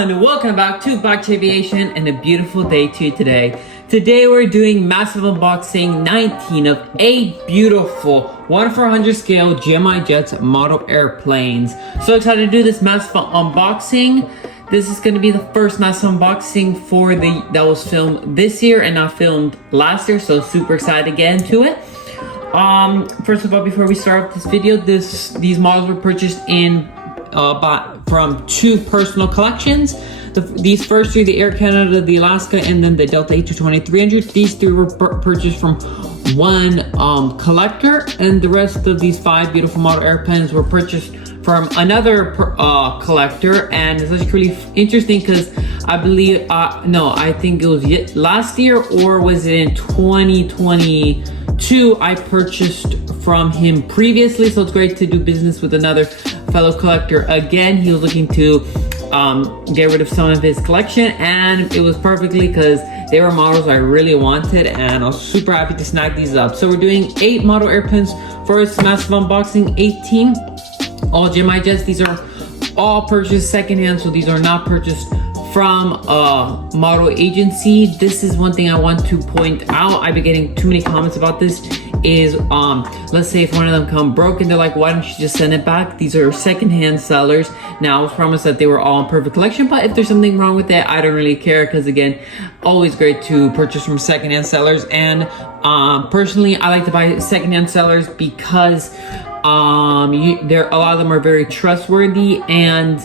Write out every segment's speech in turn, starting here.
everyone, welcome back to Black Aviation and a beautiful day to you today. Today we're doing massive unboxing 19 of 8 beautiful 1/400 scale Gemi Jets model airplanes. So excited to do this massive unboxing. This is going to be the first massive unboxing for that was filmed this year and not filmed last year, so super excited to get into it. First of all, before we start this video, these models were purchased from 2 personal collections. These first 3, the Air Canada, the Alaska, and then the Delta A220-300. These 3 were purchased from one collector, and the rest of these 5 beautiful model airplanes were purchased from another collector. And it's actually really interesting because I believe, I think it was last year, or was it in 2022, I purchased from him previously. So it's great to do business with another fellow collector again. He was looking to get rid of some of his collection, and it was perfectly because they were models I really wanted, and I was super happy to snag these up. So we're doing 8 model airplanes for this massive unboxing, 18 all Gemi Jets. These are all purchased secondhand, so these are not purchased from a model agency. This is one thing I want to point out. I've been getting too many comments about this. Is let's say if one of them come broken, they're like, why don't you just send it back? These are secondhand sellers. Now I was promised that they were all in perfect collection, but if there's something wrong with it, I don't really care, because again, always great to purchase from secondhand sellers. And personally, I like to buy secondhand sellers because a lot of them are very trustworthy, and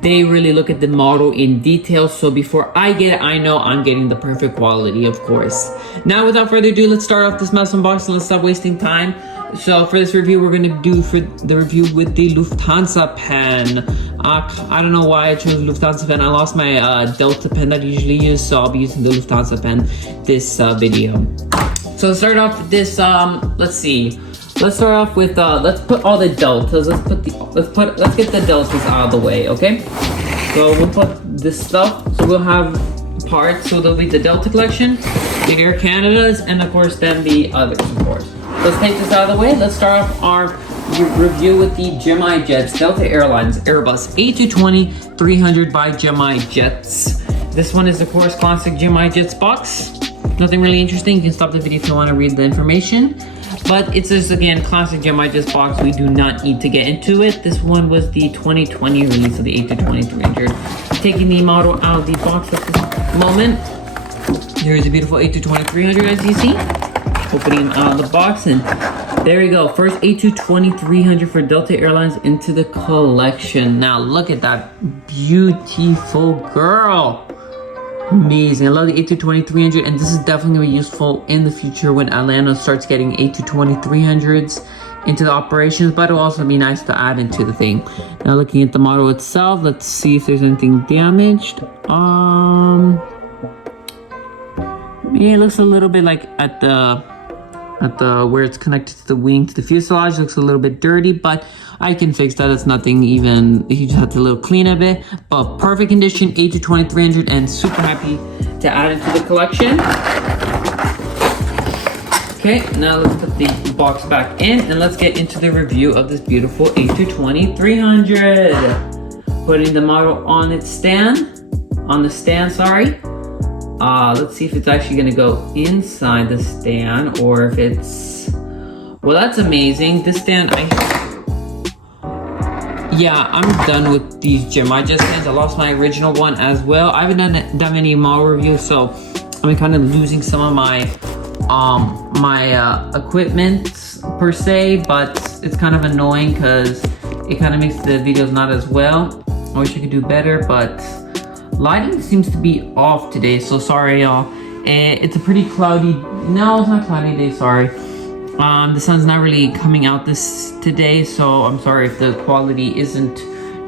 they really look at the model in detail. So before I get it, I know I'm getting the perfect quality, of course. Now, without further ado, let's start off this massive unboxing. Let's stop wasting time. So for this review, we're going to do the review with the Lufthansa pen. I don't know why I chose Lufthansa pen. I lost my Delta pen that I usually use, so I'll be using the Lufthansa pen this video. So let's start off with this. Let's see. Let's start off with let's put all the deltas. Let's get the deltas out of the way, okay? So we'll put this stuff. So we'll have parts. So there'll be the Delta collection, the Air Canadas, and of course then the others, of course. Let's take this out of the way. Let's start off our review with the Gemi Jets, Delta Airlines Airbus A220-300 by Gemi Jets. This one is of course classic Gemi Jets box. Nothing really interesting. You can stop the video if you want to read the information. But it's just, again, classic Gemi Jets box. We do not need to get into it. This one was the 2020 release of the A220-300. Taking the model out of the box at this moment. There is a beautiful A220-300, as you see. Opening them out of the box, and there we go. First A220-300 for Delta Airlines into the collection. Now look at that beautiful girl. Amazing. I love the A220-300, and this is definitely going to be useful in the future when Atlanta starts getting A220-300s into the operations, but it'll also be nice to add into the thing. Now looking at the model itself, let's see if there's anything damaged. Yeah, it looks a little bit like at the where it's connected to the wing to the fuselage, looks a little bit dirty, but I can fix that. It's nothing even, you just have to little clean a bit. But perfect condition, A220-300, and super happy to add it to the collection. Okay, now let's put the box back in and let's get into the review of this beautiful A220-300. Putting the model on the stand, sorry. Let's see if it's actually gonna go inside the stand, or if it's, well, that's amazing. This stand, I'm done with these Gemi Jet stands. I lost my original one as well. I haven't done any model reviews, so I'm kind of losing some of my equipment per se, but it's kind of annoying because it kind of makes the videos not as well. I wish I could do better, but lighting seems to be off today, so sorry y'all. It's a pretty cloudy, no, it's not cloudy day, sorry. The sun's not really coming out today, so I'm sorry if the quality isn't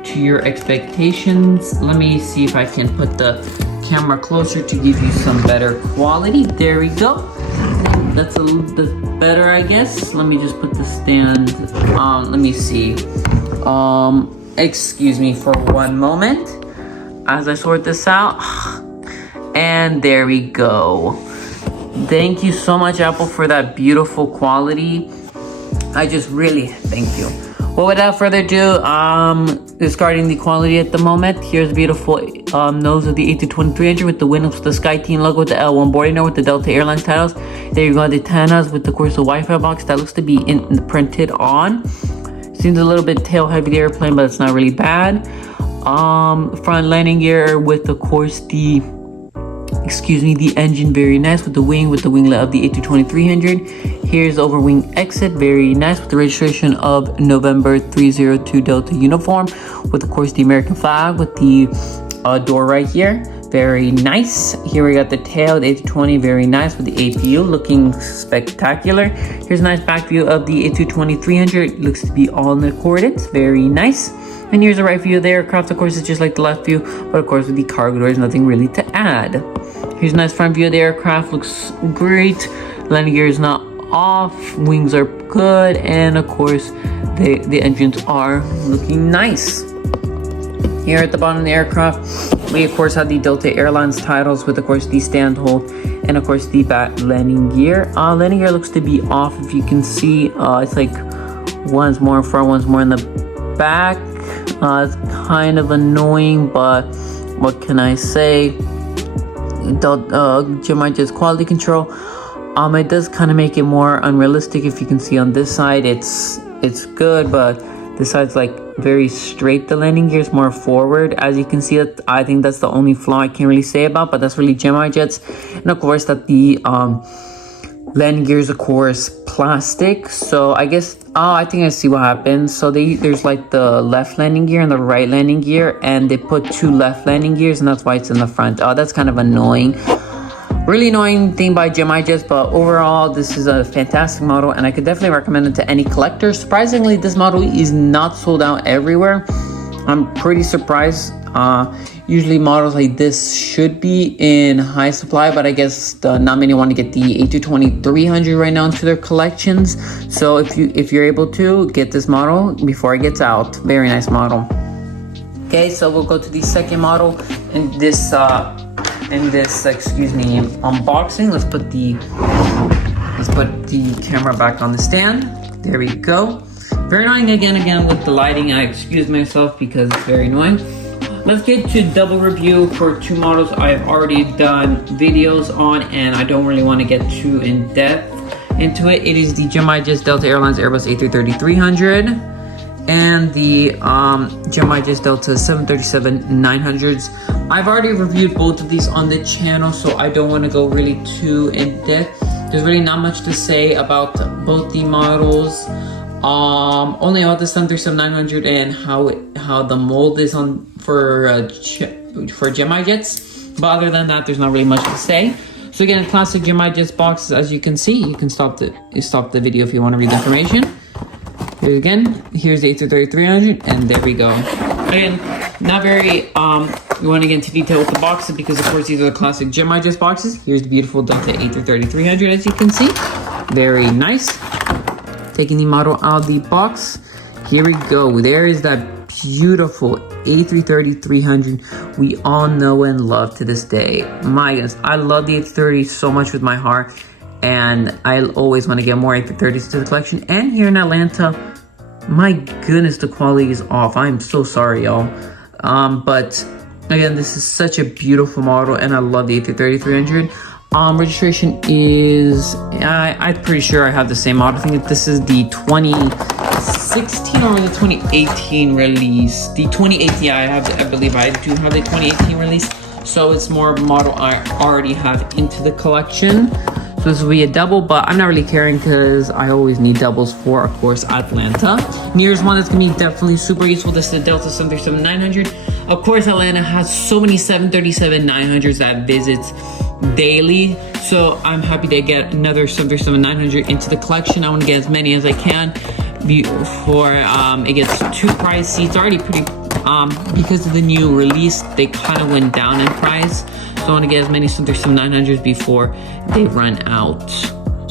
to your expectations. Let me see if I can put the camera closer to give you some better quality. There we go. That's a little bit better, I guess. Let me just put the stand, let me see. Excuse me for one moment as I sort this out. And there we go. Thank you so much, Apple, for that beautiful quality. I just really thank you. Well, without further ado, discarding the quality at the moment, here's the beautiful nose of the A220-300 with the windows with the Sky Team logo with the L1 boarding note with the Delta Airlines titles. There you go, the antennas with the course the Wi-Fi box that looks to be printed on. Seems a little bit tail heavy the airplane, but it's not really bad. Front landing gear with of course the engine, very nice with the winglet of the A220-300. Here's overwing exit, very nice with the registration of November 302 Delta uniform with of course the American flag with the door right here, very nice. Here we got the tail, the A220, very nice with the APU looking spectacular. Here's a nice back view of the A220-300, looks to be all in the coordinates, very nice. And here's the right view of the aircraft. Of course, it's just like the left view, but of course with the cargo doors, nothing really to add. Here's a nice front view of the aircraft, looks great. Landing gear is not off, wings are good, and of course the engines are looking nice. Here at the bottom of the aircraft, we of course have the Delta Airlines titles with of course the stand hold and of course the back landing gear. Landing gear looks to be off, if you can see. It's like one's more in front, one's more in the back. It's kind of annoying, but what can I say? Gemi just quality control. It does kind of make it more unrealistic. If you can see on this side, it's good, but this side's like very straight. The landing gear is more forward, as you can see. I think that's the only flaw I can't really say about, but that's really Gemi Jets. And of course that the landing gear is of course plastic, so I guess I think I see what happens. So there's like the left landing gear and the right landing gear, and they put two left landing gears, and that's why it's in the front. That's kind of annoying, really annoying thing by Gemi Jets. But overall, this is a fantastic model, and I could definitely recommend it to any collector. Surprisingly, this model is not sold out everywhere. I'm pretty surprised. Usually models like this should be in high supply, but I guess not many want to get the A220-300 right now into their collections. So if you're able to get this model before it gets out, very nice model. Okay, so we'll go to the second model in this unboxing. Let's put the camera back on the stand. There we go. Very annoying again with the lighting. I excuse myself because it's very annoying. Let's get to double review for two models I've already done videos on, and I don't really want to get too in depth into it. It is the Gemi Jets Delta Airlines Airbus A330-300 and the Gemi Jets Delta 737-900s. I've already reviewed both of these on the channel, so I don't want to go really too in depth. There's really not much to say about both the models. Only about the 737-900 and how the mold is on for Gemi Jets, but other than that, there's not really much to say. So again, classic Gemi Jets boxes. As you can see, you can stop the video if you want to read the information. Here again, here's the A330-300, and there we go. Again, not very we want to get into detail with the boxes because of course these are the classic Gemi Jets boxes. Here's the beautiful Delta A330-300, as you can see, very nice. Taking the model out of the box, here we go. There is that beautiful A330-300 we all know and love to this day. My goodness, I love the A330 so much with my heart, and I always want to get more A330s to the collection. And here in Atlanta, my goodness, the quality is off. I'm so sorry, y'all. But again, this is such a beautiful model, and I love the A330-300. Registration is, I'm pretty sure I have the same model. I think this is the 2016 or the 2018 release. The 2018, I believe I do have the 2018 release. So it's more model I already have into the collection. So this will be a double, but I'm not really caring because I always need doubles for, of course, Atlanta. And here's one that's gonna be definitely super useful. This is the Delta 737-900. Of course, Atlanta has so many 737-900s that visits daily, so I'm happy to get another 737-900 into the collection. I want to get as many as I can before it gets too pricey. It's already pretty because of the new release, they kind of went down in price, so I want to get as many 737-900s before they run out.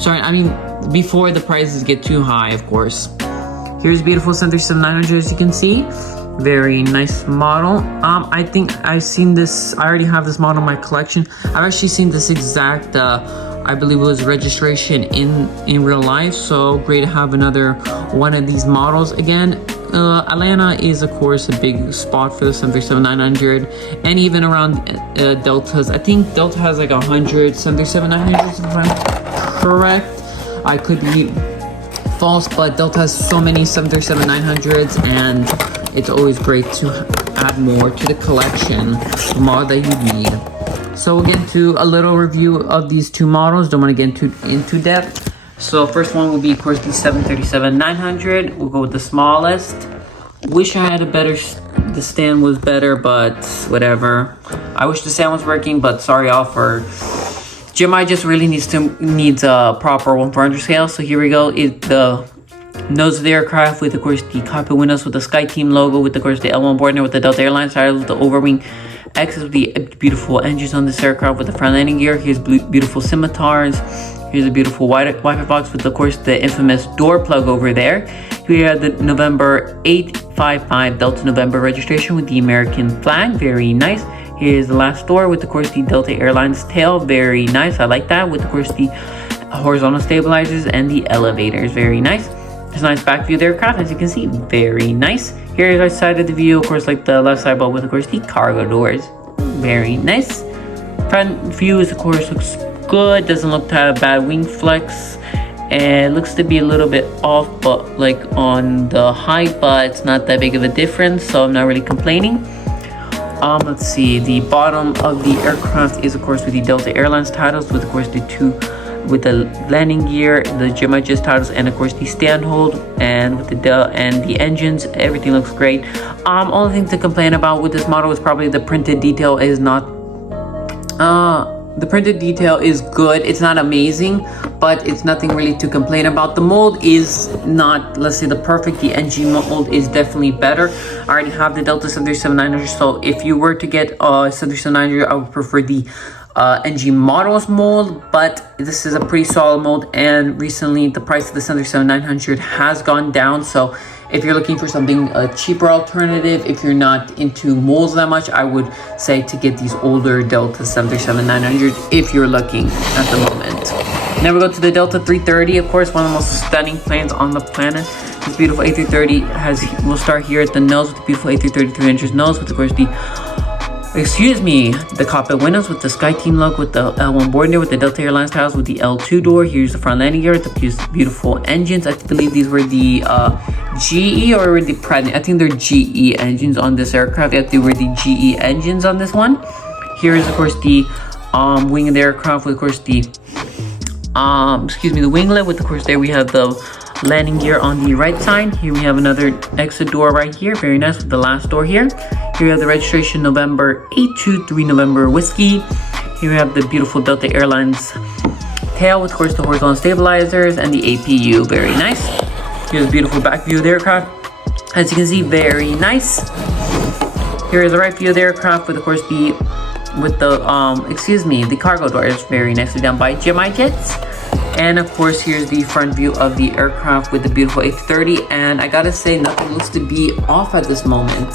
Sorry, I mean before the prices get too high, of course. Here's beautiful 737-900, as you can see. Very nice model. I think I've seen this, I already have this model in my collection. I've actually seen this exact I believe it was registration in real life, so great to have another one of these models again. Atlanta is of course a big spot for the 737-900, and even around Deltas. I think Delta has like 100 737-900s if I'm correct. I could be false, but Delta has so many 737-900s, and it's always great to add more to the collection, the model that you need. So we'll get into a little review of these two models. Don't want to get into depth. So first one will be, of course, the 737-900. We'll go with the smallest. Wish I had a better, the stand was better, but whatever. I wish the stand was working, but sorry all for Gemi just really needs a proper 1/400 scale. So here we go. The nose of the aircraft with, of course, the cockpit windows with the SkyTeam logo, with, of course, the L1 board with the Delta Airlines title, with the overwing X's with the beautiful engines on this aircraft with the front landing gear. Here's beautiful scimitars. Here's a beautiful Wi-Fi box with, of course, the infamous door plug over there. Here we have the November 855 Delta November registration with the American flag. Very nice. Here's the last door with, of course, the Delta Airlines tail. Very nice. I like that. With, of course, the horizontal stabilizers and the elevators. Very nice. There's a nice back view of the aircraft, as you can see. Very nice. Here's our side of the view, of course, like the left side, but with, of course, the cargo doors. Very nice. Front view is, of course, looks good. Doesn't look to have bad wing flex, and looks to be a little bit off, but like on the height, but it's not that big of a difference, so I'm not really complaining. Let's see, the bottom of the aircraft is, of course, with the Delta Airlines titles, with, of course, the two with the landing gear, the Gemi titles, and of course the stand hold, and with the engines. Everything looks great. Only thing to complain about with this model is probably the printed detail is not the printed detail is good. It's not amazing, but it's nothing really to complain about. The mold is not, let's say, the perfect. The NG mold is definitely better. I already have the Delta 737-900, so if you were to get a 737-900, I would prefer the NG models mold, but this is a pretty solid mold, and recently the price of the 737-900 has gone down. So if you're looking for something a cheaper alternative, if you're not into molds that much, I would say to get these older Delta 737-900 if you're looking at the moment. Now we go to the Delta 330, of course, one of the most stunning planes on the planet. This beautiful A330 we'll start here at the nose with the beautiful A330 3-inch nose, with, of course, the cockpit windows with the SkyTeam logo, with the L1 board there, with the Delta Airlines tiles, with the L2 door. Here's the front landing gear with the beautiful engines. I believe these were the GE or the Pratt. I think they're GE engines on this aircraft. Yeah, they were the GE engines on this one. Here is, of course, the wing of the aircraft with, of course, the the winglet with, of course, there we have the landing gear on the right side. Here we have another exit door right here. Very nice with the last door here. Here we have the registration November 823 November Whiskey. Here we have the beautiful Delta Airlines tail with, of course, the horizontal stabilizers and the APU. Very nice. Here's a beautiful back view of the aircraft. As you can see, very nice. Here is the right view of the aircraft with, of course, the cargo doors. Very nicely done by Gemi Jets. And of course, here's the front view of the aircraft with the beautiful A330. And I gotta say, nothing looks to be off at this moment.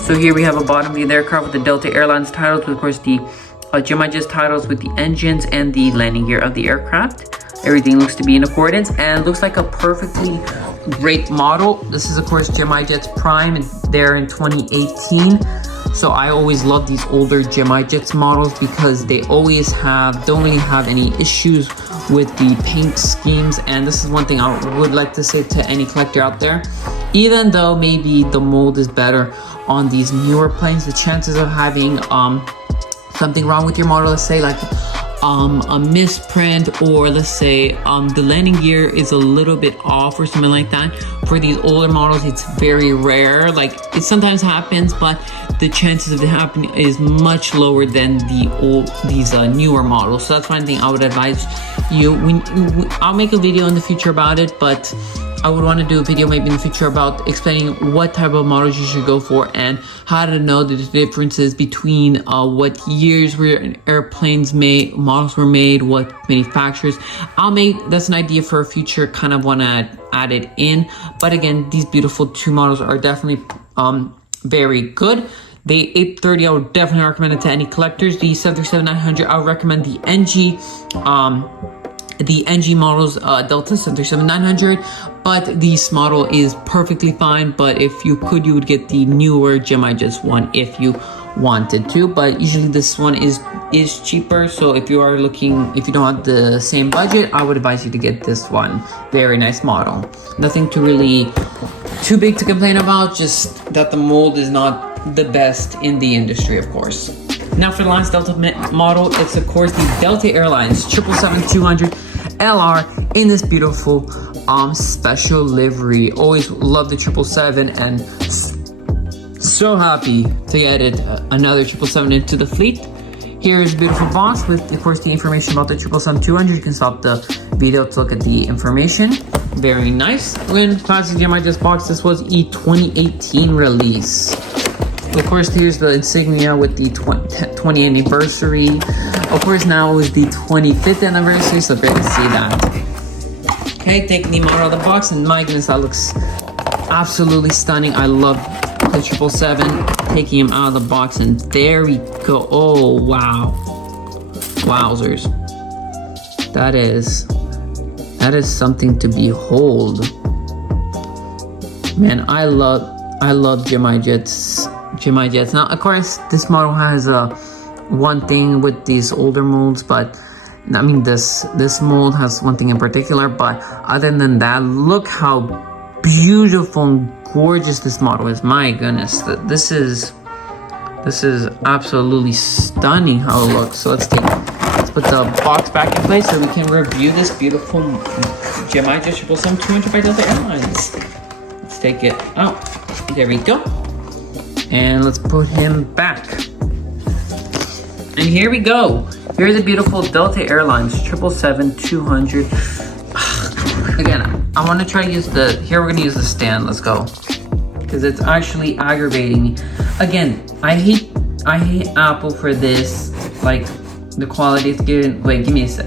So here we have a bottom view of the aircraft with the Delta Airlines titles, with, of course, the Gemi Jets titles with the engines and the landing gear of the aircraft. Everything looks to be in accordance and looks like a perfectly great model. This is, of course, Gemi Jets Prime, and they're in 2018. So I always love these older Gemi Jets models because they always don't really have any issues with the paint schemes. And this is one thing I would like to say to any collector out there. Even though maybe the mold is better on these newer planes, the chances of having something wrong with your model, let's say like a misprint, or let's say the landing gear is a little bit off or something like that, for these older models it's very rare. Like, it sometimes happens, but the chances of it happening is much lower than these newer models. So that's one thing I would advise you. I'll make a video in the future about it, but I would want to do a video maybe in the future about explaining what type of models you should go for and how to know the differences between what years where airplanes models were made, what manufacturers. That's an idea for a future, kind of want to add it in. But again, these beautiful two models are definitely very good. The 830 I would definitely recommend it to any collectors. The 737-900 I would recommend the NG the NG models, Delta 737-900, but this model is perfectly fine. But if you could, you would get the newer Gemi Jets one if you wanted to, but usually this one is cheaper. So if you are looking, if you don't have the same budget, I would advise you to get this one. Very nice model. Nothing too big to complain about, just that the mold is not the best in the industry, of course. Now for the last Delta model, it's of course the Delta Airlines 777-200 LR in this beautiful special livery. Always love the 777 and so happy to get it another 777 into the fleet. Here is a beautiful box with, of course, the information about the 777-200. You can stop the video to look at the information. Very nice. When classic Gemi Jets box, this was a 2018 release. Of course, here's the insignia with the 20th anniversary. Of course, now is the 25th anniversary, so great to see that. Okay, taking the model out of the box, and my goodness, that looks absolutely stunning. I love the 777, taking him out of the box, and there we go. Oh wow, wowzers, that is something to behold, man. I love Gemi Jets. Now of course this model has one thing with these older molds, but I mean this mold has one thing in particular, but other than that, look how beautiful and gorgeous this model is. My goodness, this is absolutely stunning how it looks. So let's put the box back in place so we can review this beautiful Gemi Jet 777-200 by Delta Airlines. Let's take it out. There we go. And let's put him back. And here we go. Here's the beautiful Delta Airlines 777-200. Again, I want to try to use here we're going to use the stand. Let's go. Because it's actually aggravating me. Again, I hate Apple for this. Like, the quality is good. Wait, give me a sec.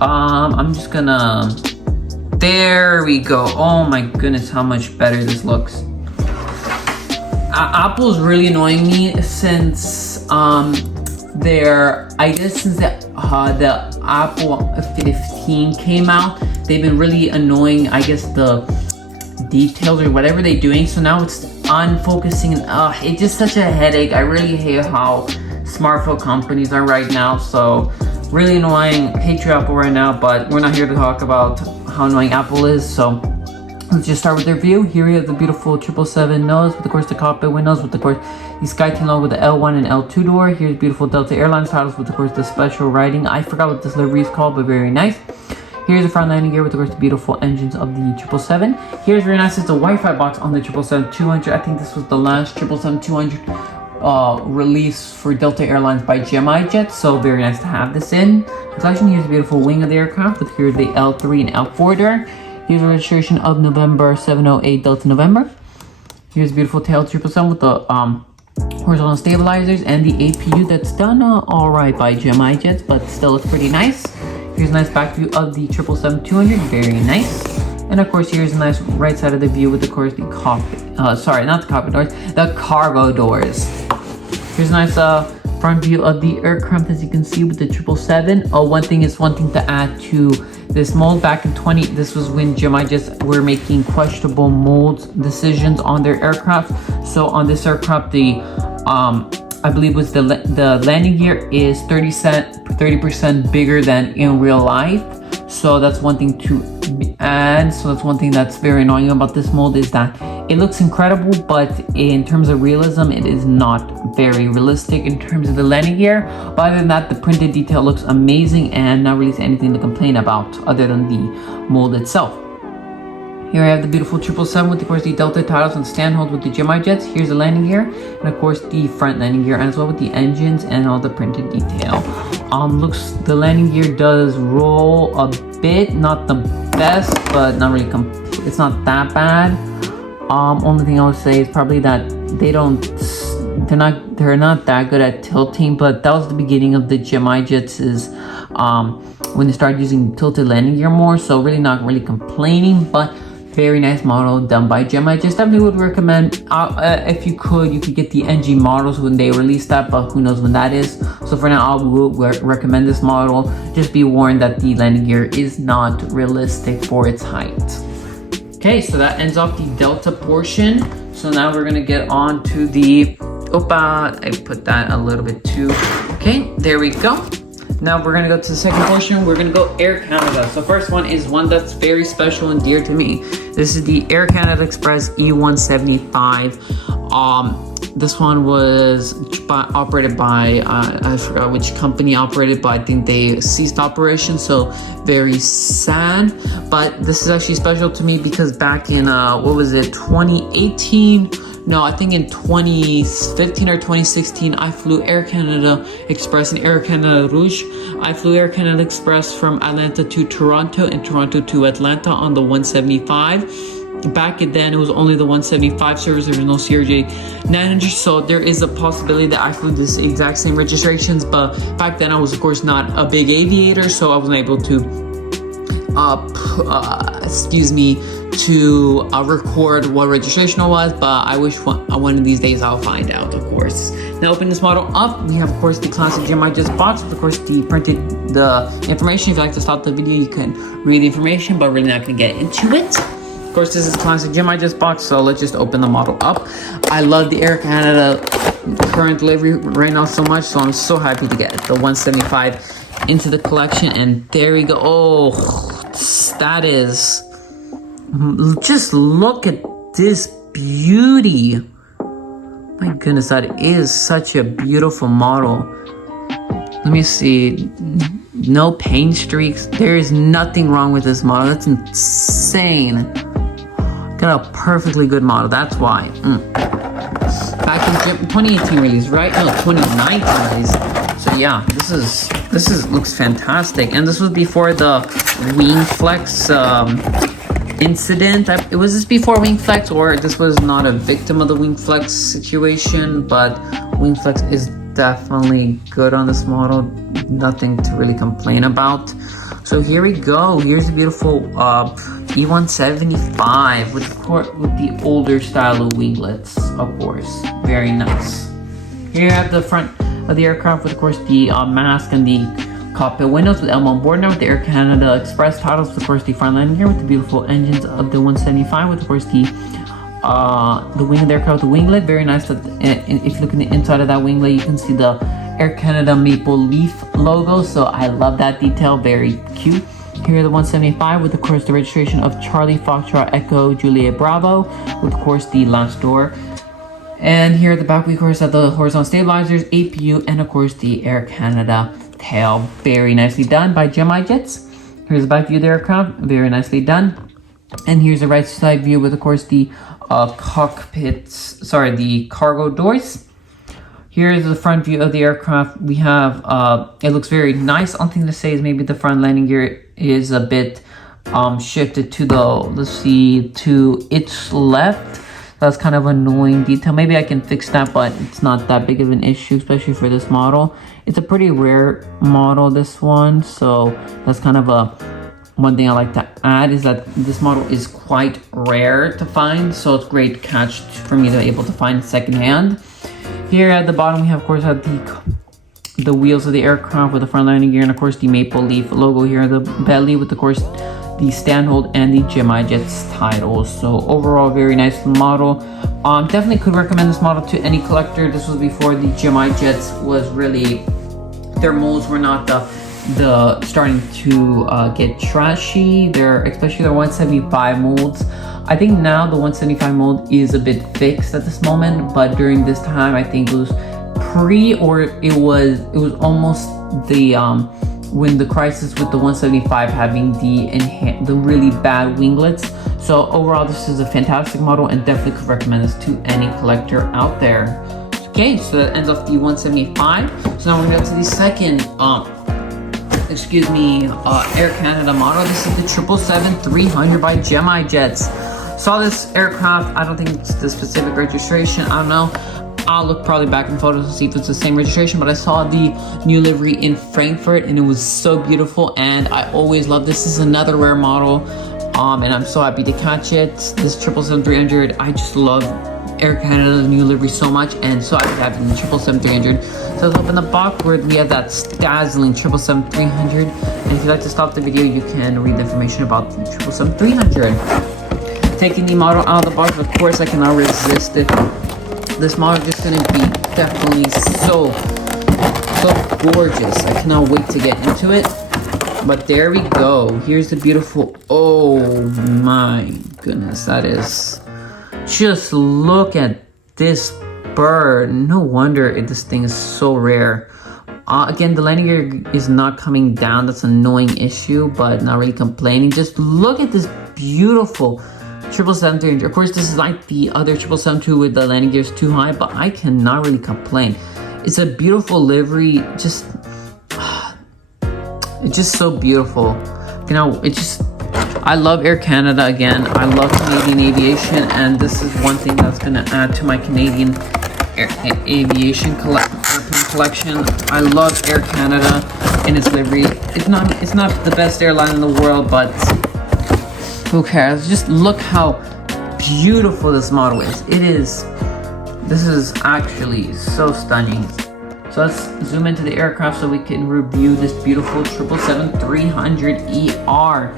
I'm just gonna... There we go. Oh my goodness, how much better this looks. Apple's really annoying me since since the Apple 15 came out, they've been really annoying, I guess, the details or whatever they're doing. So now it's unfocusing, and it's just such a headache. I really hate how smartphone companies are right now. So really annoying. Hate your Apple right now, but we're not here to talk about how annoying Apple is. So let's just start with the review. Here we have the beautiful 777 nose with, of course, the cockpit windows with, of course, the SkyTeam logo with the L1 and L2 door. Here's beautiful Delta Airlines titles with, of course, the special writing. I forgot what this livery is called, but very nice. Here's the front landing gear with, of course, the beautiful engines of the 777. Here's very nice. It's a Wi-Fi box on the 777-200. I think this was the last 777-200 release for Delta Airlines by Gemi Jets. So very nice to have this in the collection. Here's the beautiful wing of the aircraft with here the L3 and L4 door. Here's a registration of November 708 Delta November. Here's a beautiful tail 777 with the horizontal stabilizers and the APU that's done alright by Gemi Jets, but still looks pretty nice. Here's a nice back view of the 777-200, very nice. And of course, here's a nice right side of the view with, of course, the cockpit, sorry, not the cockpit doors, the cargo doors. Here's a nice front view of the aircraft, as you can see, with the 777. One thing to add to this mold. Back in this was when Gemi Jets were making questionable mold decisions on their aircraft. So on this aircraft, the I believe was the landing gear is 30% bigger than in real life. So that's one thing to add. So that's one thing that's very annoying about this mold, is that it looks incredible, but in terms of realism, it is not very realistic in terms of the landing gear. But other than that, the printed detail looks amazing and not really anything to complain about other than the mold itself. Here I have the beautiful 777 with, of course, the Delta titles and stand holds with the Gemi Jets. Here's the landing gear, and of course the front landing gear, as well with the engines and all the printed detail. The landing gear does roll a bit, not the best, but not really it's not that bad. Only thing I would say is probably that they're not that good at tilting, but that was the beginning of the Gemi Jets when they started using tilted landing gear more, so really not really complaining. But Very nice model done by Gemi. I just definitely would recommend, if you could get the NG models when they release that, but who knows when that is. So for now, I would recommend this model. Just be warned that the landing gear is not realistic for its height. Okay, so that ends off the Delta portion. So now we're gonna get on to the, I put that a little bit too. Okay, there we go. Now we're gonna go to the second portion. We're gonna go Air Canada. So first one is one that's very special and dear to me. This is the Air Canada Express E175. This one was operated by, I forgot which company operated, but I think they ceased operation, so very sad. But this is actually special to me because back in, 2018? No, I think in 2015 or 2016, I flew Air Canada Express and Air Canada Rouge. I flew Air Canada Express from Atlanta to Toronto and Toronto to Atlanta on the 175. Back then, it was only the 175 service. There was no CRJ 900, so there is a possibility that I flew this exact same registrations. But back then, I was of course not a big aviator, so I wasn't able to, record what registration it was. But I wish one of these days I'll find out, of course. Now open this model up. We have, of course, the classic Gemi just box. Of course, the information. If you like to stop the video, you can read the information, but really not gonna get into it. Of course, this is classic Gemi just box, so let's just open the model up. I love the Air Canada current delivery right now so much, so I'm so happy to get the 175 into the collection. And there we go. Oh, that is, just look at this beauty. My goodness, that is such a beautiful model. Let me see. No paint streaks. There is nothing wrong with this model. That's insane. Got a perfectly good model. That's why. Back in 2018 release, right? No, 2019 release. So yeah, this looks fantastic. And this was before the wing flex incident. Was this before wing flex, or this was not a victim of the wing flex situation? But wing flex is definitely good on this model. Nothing to really complain about. So here we go. Here's the beautiful E175 with the older style of winglets, of course. Very nice. Here at the front of the aircraft with, of course, the mask and the cockpit windows with Elmo on board now with the Air Canada Express titles. Of course, the front landing gear with the beautiful engines of the 175 with, of course, the wing of the aircraft with the winglet. Very nice. That if you look in the inside of that winglet, you can see the Air Canada maple leaf logo. So I love that detail. Very cute. Here the 175 with, of course, the registration of Charlie Foxtrot Echo Juliet Bravo with, of course, the last door. And here at the back, we, of course, have the horizontal stabilizers, APU, and, of course, the Air Canada tail. Very nicely done by Gemi Jets. Here's the back view of the aircraft. Very nicely done. And here's the right side view with, of course, the the cargo doors. Here's the front view of the aircraft. We have, it looks very nice. Only thing to say is maybe the front landing gear is a bit shifted to to its left. That's kind of annoying detail. Maybe I can fix that, but it's not that big of an issue, especially for this model. It's a pretty rare model, this one. So that's kind of one thing I like to add is that this model is quite rare to find. So it's great catch for me to be able to find secondhand. Here at the bottom, we have, of course, the wheels of the aircraft with the front landing gear and, of course, the maple leaf logo here at the belly with, of course, the stand hold and the Gemi Jets titles. So overall, very nice model. Definitely could recommend this model to any collector. This was before the Gemi Jets was really, their molds were not the starting to get trashy. Especially their 175 molds. I think now the 175 mold is a bit fixed at this moment, but during this time, I think it was it was almost the when the crisis with the 175 having the really bad winglets. So overall, this is a fantastic model and definitely could recommend this to any collector out there. Okay, so that ends off the 175. So now we're gonna go to the second Air Canada model. This is the 777-300 by Gemi Jets. Saw this aircraft. I don't think it's the specific registration. I don't know. I'll look probably back in photos to see if it's the same registration, but I saw the new livery in Frankfurt and it was so beautiful and I always love this. This is another rare model. and I'm so happy to catch it. This 777-300, I just love Air Canada's new livery so much, and so happy to have the 777-300. So let's open the box where we have that dazzling 777-300. And if you'd like to stop the video, you can read the information about the 777-300. Taking the model out of the box, of course, I cannot resist it. This model is just going to be definitely so gorgeous. I cannot wait to get into it. But there we go. Here's the beautiful, oh my goodness, that is, just look at this bird. No wonder this thing is so rare. Again, the landing gear is not coming down. That's an annoying issue, but not really complaining. Just look at this beautiful 777-300. Of course, this is like the other 777-2 with the landing gears too high, but I cannot really complain. It's a beautiful livery. It's just so beautiful. You know, I love Air Canada again. I love Canadian aviation, and this is one thing that's gonna add to my Canadian aviation collection. I love Air Canada in its livery. It's not the best airline in the world, but who cares? Just look how beautiful this model is. This is actually so stunning. So let's zoom into the aircraft so we can review this beautiful 777-300ER.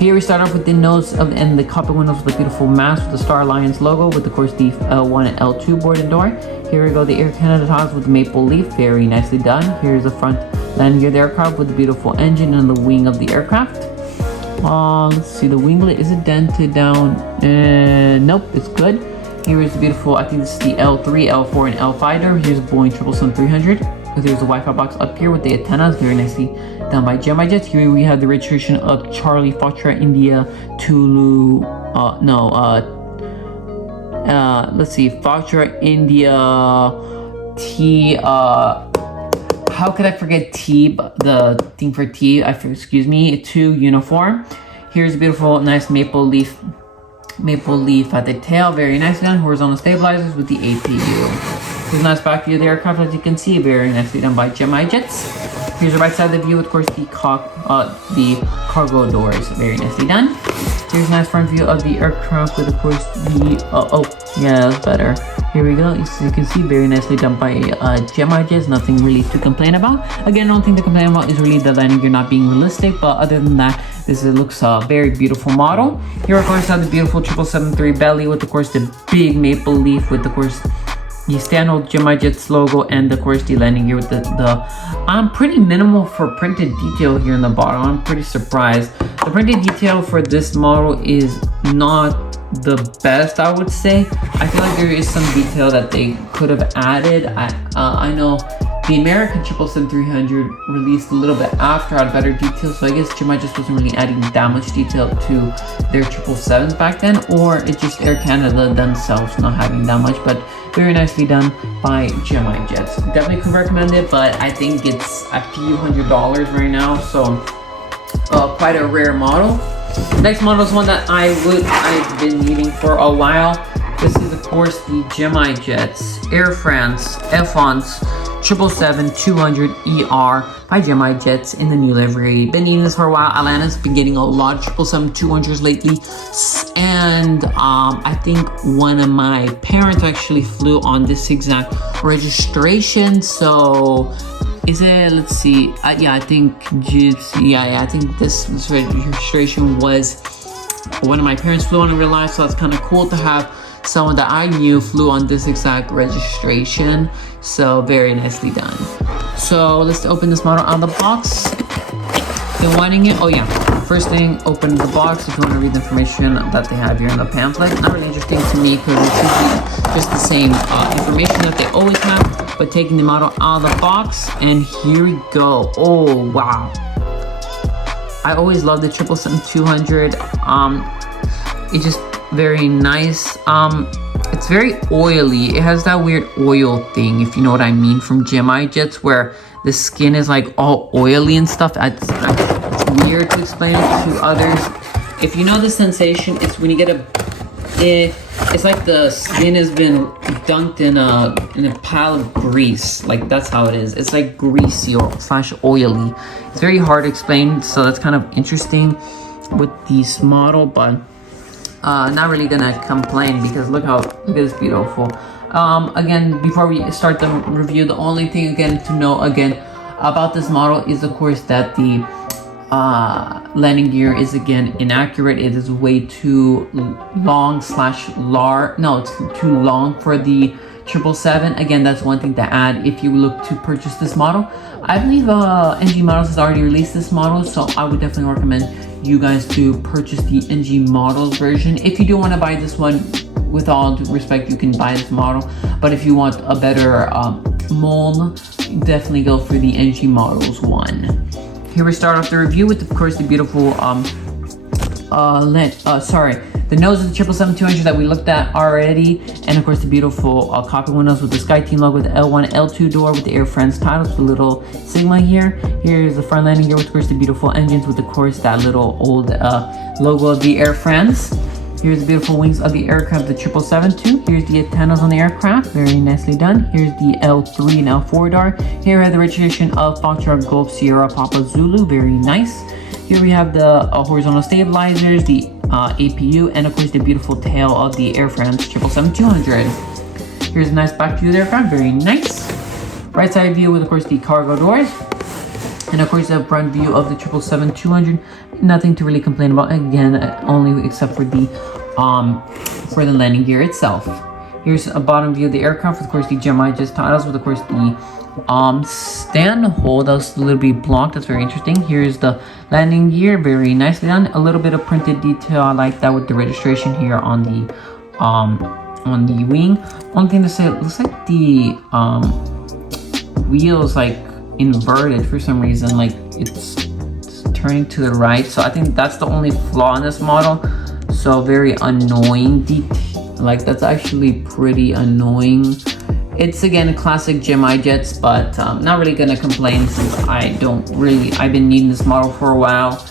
Here we start off with the nose and the cockpit windows with the beautiful mast with the Star Alliance logo with, of course, the L1 and L2 board and door. Here we go, the Air Canada tiles with the maple leaf, very nicely done. Here's the front landing gear of the aircraft with the beautiful engine and the wing of the aircraft. Let's see, the winglet, is it dented down? Nope, it's good. Here is the beautiful, I think this is the L3, L4, and L fighter. Here's Boeing 777-300. There's the Wi-Fi box up here with the antennas, very nicely done by Gemi Jets. Here we have the registration of Charlie Foxtrot India Tulu. Let's see, Foxtrot India T. How could I forget T? The thing for T. Excuse me. 2 uniform. Here's a beautiful, nice maple leaf at the tail, very nice done. Horizontal stabilizers with the APU. Here's a nice back view of the aircraft, as you can see, very nicely done by Gemi Jets. Here's the right side of the view, of course, the cargo doors, very nicely done. Here's a nice front view of the aircraft with, of course, the yeah, that's better. Here we go. So you can see, very nicely done by Gemi Jets. Nothing really to complain about. Again, the only thing to complain about is really the landing gear not being realistic, but other than that, this looks a very beautiful model. Here, of course, have the beautiful 777-3 belly with, of course, the big maple leaf with, of course, the standard Gemi Jets logo, and of course the landing gear with the pretty minimal for printed detail here in the bottom. I'm pretty surprised. The printed detail for this model is not the best, I would say. I feel like there is some detail that they could have added. I know the American 777-300 released a little bit after, had better detail, so I guess Gemi just wasn't really adding that much detail to their 777s back then, or it's just Air Canada themselves not having that much, but very nicely done by Gemi Jets. Definitely could recommend it, but I think it's a few $100s right now, so quite a rare model. Next model is one that I've been needing for a while. This is, of course, the Gemi Jets Air France F-Ons 777-200ER by Gemi Jets in the new livery. Been needing this for a while. Atlanta's been getting a lot of 777-200s lately, and I think one of my parents actually flew on this exact registration. So is it? Let's see. Yeah, I think I think this registration was one of my parents flew on in real life. So it's kind of cool to have someone that I knew flew on this exact registration. So very nicely done. So let's open this model out of the box. Been wanting it. Oh yeah, first thing, open the box if you want to read the information that they have here in the pamphlet. Not really interesting to me because it's usually just the same information that they always have, but taking the model out of the box, and here we go. Oh wow, I always love the 777-200. It's just very nice. It's very oily. It has that weird oil thing, if you know what I mean, from Gemi Jets, where the skin is like all oily and stuff. It's weird to explain it to others. If you know the sensation, it's when you get it's like the skin has been dunked in a pile of grease. Like, that's how it is. It's like greasy or / oily. It's very hard to explain, so that's kind of interesting. with this model, but not really gonna complain because look at this beautiful. Again, before we start the review, the only thing again to know again about this model is of course that the landing gear is again inaccurate. It is way too long slash large. No, it's too long for the 777. Again, that's one thing to add if you look to purchase this model. I believe NG Models has already released this model, so I would definitely recommend you guys to purchase the NG Models version. If you do want to buy this one, with all due respect, you can buy this model, but if you want a better mold, definitely go for the NG Models one. Here we start off the review with, of course, the beautiful the nose of the 777-200 that we looked at already, and of course the beautiful copy windows with the SkyTeam logo, with the L1, L2 door with the Air France titles, with the little Sigma here. Here's the front landing gear with, of course, the beautiful engines with, of course, that little old logo of the Air France. Here's the beautiful wings of the aircraft, the 777-2. Here's the antennas on the aircraft, very nicely done. Here's the L3 and L4 door. Here we have the registration of Foxtrot Golf Sierra Papa Zulu, very nice. Here we have the horizontal stabilizers, the APU, and of course the beautiful tail of the Air France 777-200. Here's a nice back view of the aircraft, very nice. Right side view with, of course, the cargo doors. And of course the front view of the 777-200. Nothing to really complain about, again, only except for the landing gear itself. Here's a bottom view of the aircraft with, of course, the Gemi just titles with, of course, the stand hole that was a little bit blocked. That's very interesting. Here's the landing gear, very nicely done. A little bit of printed detail, I like that, with the registration here on the wing. One thing to say, it looks like the wheels like inverted for some reason, like it's turning to the right, so I think that's the only flaw in this model. So very annoying detail, like that's actually pretty annoying. It's again a classic Gemi jets, but not really gonna complain since I've been needing this model for a while.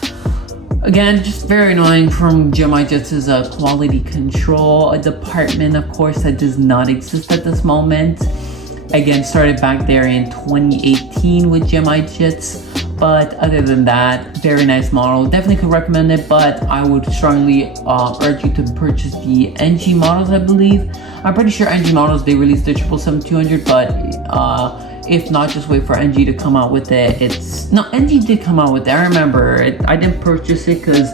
Again, just very annoying from Gemi Jets is a quality control, a department, of course, that does not exist at this moment. Again, started back there in 2018 with Gemi Jets, but other than that, very nice model. Definitely could recommend it, but I would strongly urge you to purchase the NG Models, I believe. I'm pretty sure NG Models, they released the 777-200, but if not, just wait for NG to come out with it. NG did come out with it. I remember it. I didn't purchase it because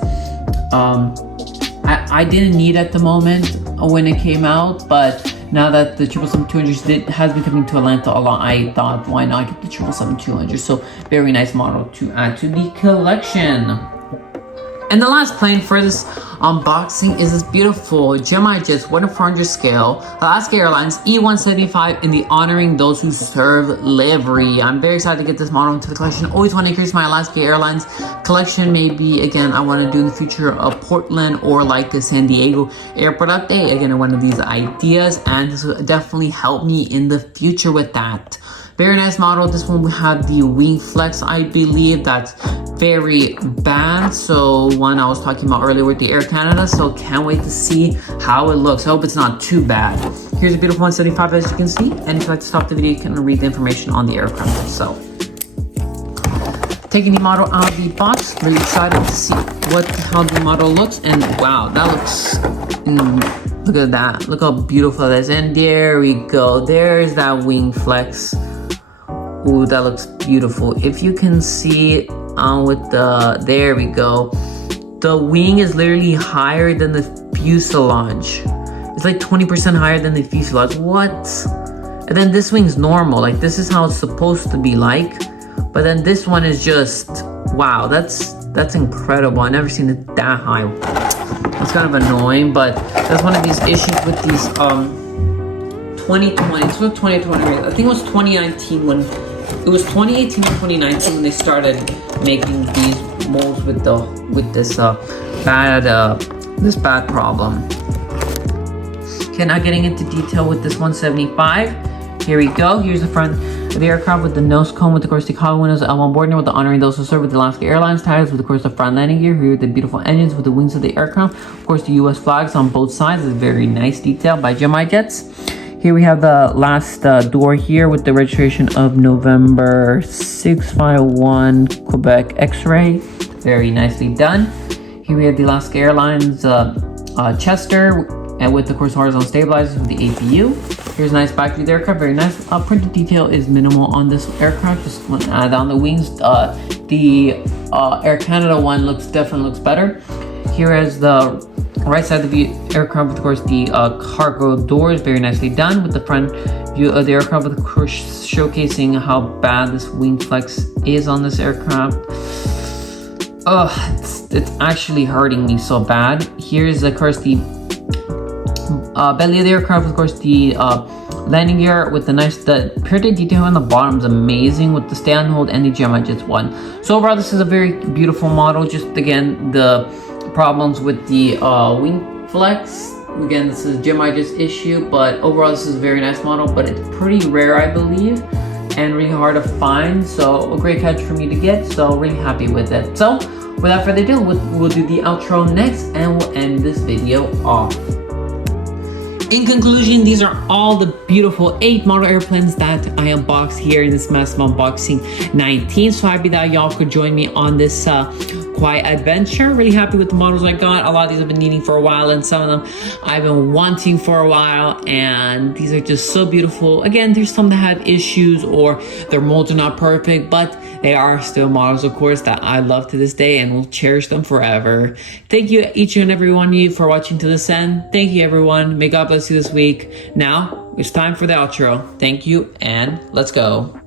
I didn't need it at the moment when it came out, but now that the 777-200 has been coming to Atlanta a lot, I thought, why not get the 777-200? So very nice model to add to the collection. And the last plane for this unboxing is this beautiful Gemi Jets 1/400 scale Alaska Airlines E175 in the Honoring Those Who Serve livery. I'm very excited to get this model into the collection. Always want to increase my Alaska Airlines collection. Maybe again I want to do in the future a Portland or like a San Diego airport update. Again, one of these ideas, and this will definitely help me in the future with that. Very nice model. This one we have the wing flex, I believe. That's very bad. So one I was talking about earlier with the Air Canada. So can't wait to see how it looks. I hope it's not too bad. Here's a beautiful 175 as you can see. And if you'd like to stop the video, you can read the information on the aircraft itself. Taking the model out of the box. Really excited to see how the model looks. And wow, that looks... look at that. Look how beautiful that is. And there we go. There's that wing flex. Ooh, that looks beautiful. If you can see with there we go. The wing is literally higher than the fuselage. It's like 20% higher than the fuselage. What? And then this wing's normal. Like this is how it's supposed to be like. But then this one is just, wow, that's incredible. I've never seen it that high. It's kind of annoying, but that's one of these issues with these 2020. It's what 2020. I think it was 2019 when it was 2018 or 2019 when they started making these molds with this bad problem. Okay, now getting into detail with this 175. Here we go. Here's the front of the aircraft with the nose cone, with of course the cargo windows, L1 boarding with the Honoring Those Who Serve with the Alaska Airlines tires, with of course the front landing gear. Here with the beautiful engines with the wings of the aircraft. Of course the US flags on both sides. Is very nice detail by Gemi Jets. Here we have the last door here with the registration of November 651 Quebec X-Ray. Very nicely done. Here we have the Alaska Airlines Chester, and with, of course, horizontal stabilizers with the APU. Here's a nice back view of the aircraft, very nice. Printed detail is minimal on this aircraft, just on the wings. The Air Canada one definitely looks better. Here is the right side of the aircraft, of course, the cargo doors, very nicely done, with the front view of the aircraft, of course, showcasing how bad this wing flex is on this aircraft. It's actually hurting me so bad. Here's, of course, the belly of the aircraft, of course, the landing gear with the printed detail on the bottom is amazing, with the stay on hold and the Gemi Jets one. So overall, this is a very beautiful model. Just again, the problems with the wing flex. Again, this is Gemi Jets issue, but overall, this is a very nice model. But it's pretty rare, I believe, and really hard to find. So a great catch for me to get. So really happy with it. So without further ado, we'll do the outro next, and we'll end this video off. In conclusion, these are all the beautiful 8 model airplanes that I unboxed here in this massive unboxing 19. So happy that y'all could join me on this quiet adventure. Really happy with the models I got. A lot of these I've been needing for a while, and some of them I've been wanting for a while, and these are just so beautiful. Again, there's some that have issues or their molds are not perfect, but they are still models, of course, that I love to this day and will cherish them forever. Thank you, each and every one of you, for watching to this end. Thank you, everyone. May God bless you this week. Now, it's time for the outro. Thank you, and let's go.